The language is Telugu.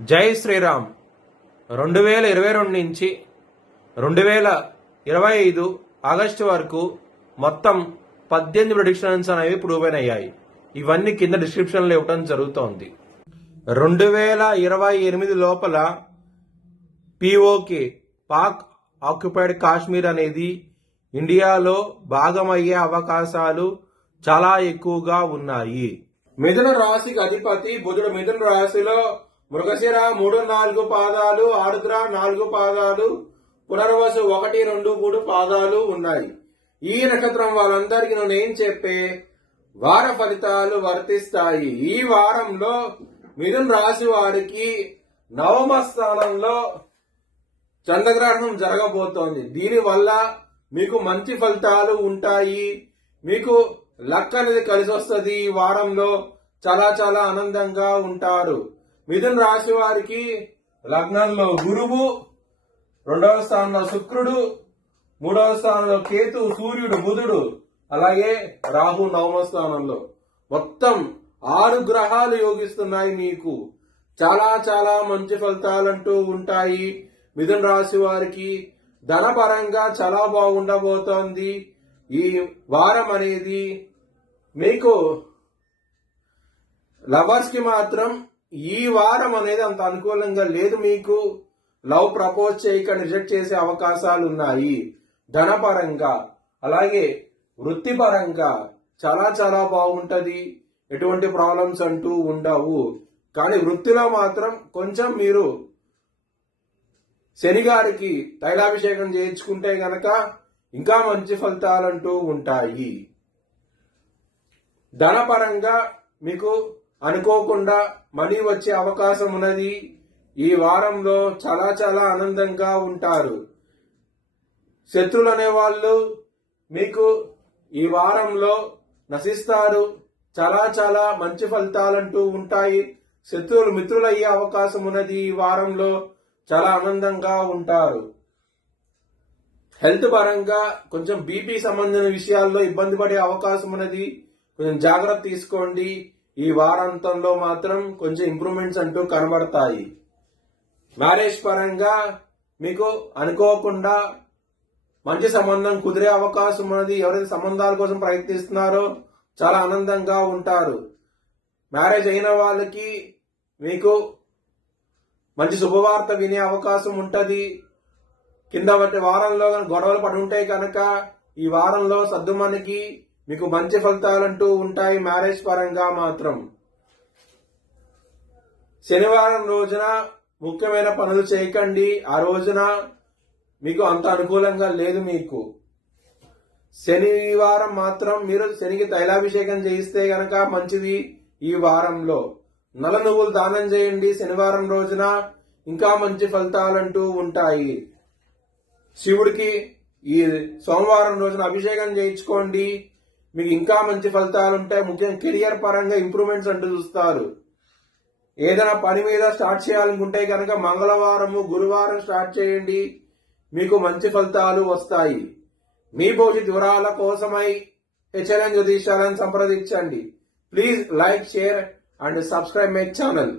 జై శ్రీరామ్. 2022 నుంచి 2025 ఆగస్టు వరకు మొత్తం 18 ప్రెడిక్షన్స్ అనేవి ప్రూవ్ అయ్యాయి. ఇవన్నీ కింద డిస్క్రిప్షన్లో ఇవ్వడం జరుగుతోంది. 2028 లోపల పిఓకే పాక్ ఆక్యుపైడ్ కాశ్మీర్ అనేది ఇండియాలో భాగమయ్యే అవకాశాలు చాలా ఎక్కువగా ఉన్నాయి. మిథున రాశికి అధిపతి బుధుడు. మిథున రాశిలో మృగశిర 3-4 పాదాలు, ఆరుద్ర 4 పాదాలు, పునర్వసు 1, 2, 3 పాదాలు ఉన్నాయి. ఈ నక్షత్రం వాళ్ళందరికీ నేను చెప్పే వార ఫలితాలు వర్తిస్తాయి. ఈ వారంలో మిథున రాశి వారికి నవమ స్థానంలో చంద్రగ్రహణం జరగబోతోంది. దీనివల్ల మీకు మంచి ఫలితాలు ఉంటాయి. మీకు లక్ అనేది కలిసి వస్తుంది. ఈ వారంలో చాలా చాలా ఆనందంగా ఉంటారు. మిథున రాశి వారికి లగ్నంలో గురువు, 2వ స్థానంలో శుక్రుడు, 3వ స్థానంలో కేతు, సూర్యుడు, బుధుడు, అలాగే రాహు 9వ స్థానంలో. మొత్తం 6 గ్రహాలు యోగిస్తున్నాయి. మీకు చాలా చాలా మంచి ఫలితాలంటూ ఉంటాయి. మిథున రాశి వారికి ధనపరంగా చాలా బాగుండబోతోంది. ఈ వారం అనేది మీకు లవర్స్ కి మాత్రం ఈ వారం అనేది అంత అనుకూలంగా లేదు. మీకు లవ్ ప్రపోజ్ చేయక రిజెక్ట్ చేసే అవకాశాలు ఉన్నాయి. ధనపరంగా అలాగే వృత్తిపరంగా చాలా చాలా బాగుంటది. ఎటువంటి ప్రాబ్లమ్స్ అంటూ ఉండవు. కానీ వృత్తిలో మాత్రం కొంచెం మీరు శని గారికి తైలాభిషేకం చేయించుకుంటే గనక ఇంకా మంచి ఫలితాలంటూ ఉంటాయి. ధనపరంగా మీకు అనుకోకుండా మనీ వచ్చే అవకాశం ఉన్నది. ఈ వారంలో చాలా చాలా ఆనందంగా ఉంటారు. శత్రువులు అనేవాళ్ళు మీకు ఈ వారంలో నశిస్తారు. చాలా చాలా మంచి ఫలితాలంటూ ఉంటాయి. శత్రువులు మిత్రులు అయ్యే అవకాశం ఉన్నది. ఈ వారంలో చాలా ఆనందంగా ఉంటారు. హెల్త్ పరంగా కొంచెం బీపీ సంబంధించిన విషయాల్లో ఇబ్బంది పడే అవకాశం ఉన్నది. కొంచెం జాగ్రత్త తీసుకోండి. ఈ వారాంతంలో మాత్రం కొంచెం ఇంప్రూవ్మెంట్స్ అంటూ కనబడతాయి. మ్యారేజ్ పరంగా మీకు అనుకోకుండా మంచి సంబంధం కుదిరే అవకాశం ఉన్నది. ఎవరైతే సంబంధాల కోసం ప్రయత్నిస్తున్నారో చాలా ఆనందంగా ఉంటారు. మ్యారేజ్ అయిన వాళ్ళకి మీకు మంచి శుభవార్త వినే అవకాశం ఉంటది. కింద వారంలో గొడవలు పడి ఉంటాయి కనుక ఈ వారంలో సర్దుమణికి మీకు మంచి ఫలితాలంటూ ఉంటాయి. మ్యారేజ్ పరంగా మాత్రం శనివారం రోజున ముఖ్యమైన పనులు చేయకండి. ఆ రోజున మీకు అంత అనుకూలంగా లేదు. మీకు శనివారం మాత్రం మీరు శనికి తైలాభిషేకం చేయిస్తే గనక మంచిది. ఈ వారంలో నల్ల నువ్వులు దానం చేయండి. శనివారం రోజున ఇంకా మంచి ఫలితాలంటూ ఉంటాయి. శివుడికి ఈ సోమవారం రోజున అభిషేకం చేయించుకోండి. మీకు ఇంకా మంచి ఫలితాలు ఉంటాయి. ముఖ్యంగా కెరియర్ పరంగా ఇంప్రూవ్మెంట్స్ అంటూ చూస్తారు. ఏదైనా పని మీద స్టార్ట్ చేయాలనుకుంటే కనుక మంగళవారము, గురువారం స్టార్ట్ చేయండి. మీకు మంచి ఫలితాలు వస్తాయి. మీ భవిష్యత్ వివరాల కోసమై HLN జ్యోతిష్యాలను సంప్రదించండి. Please like, share and subscribe my channel.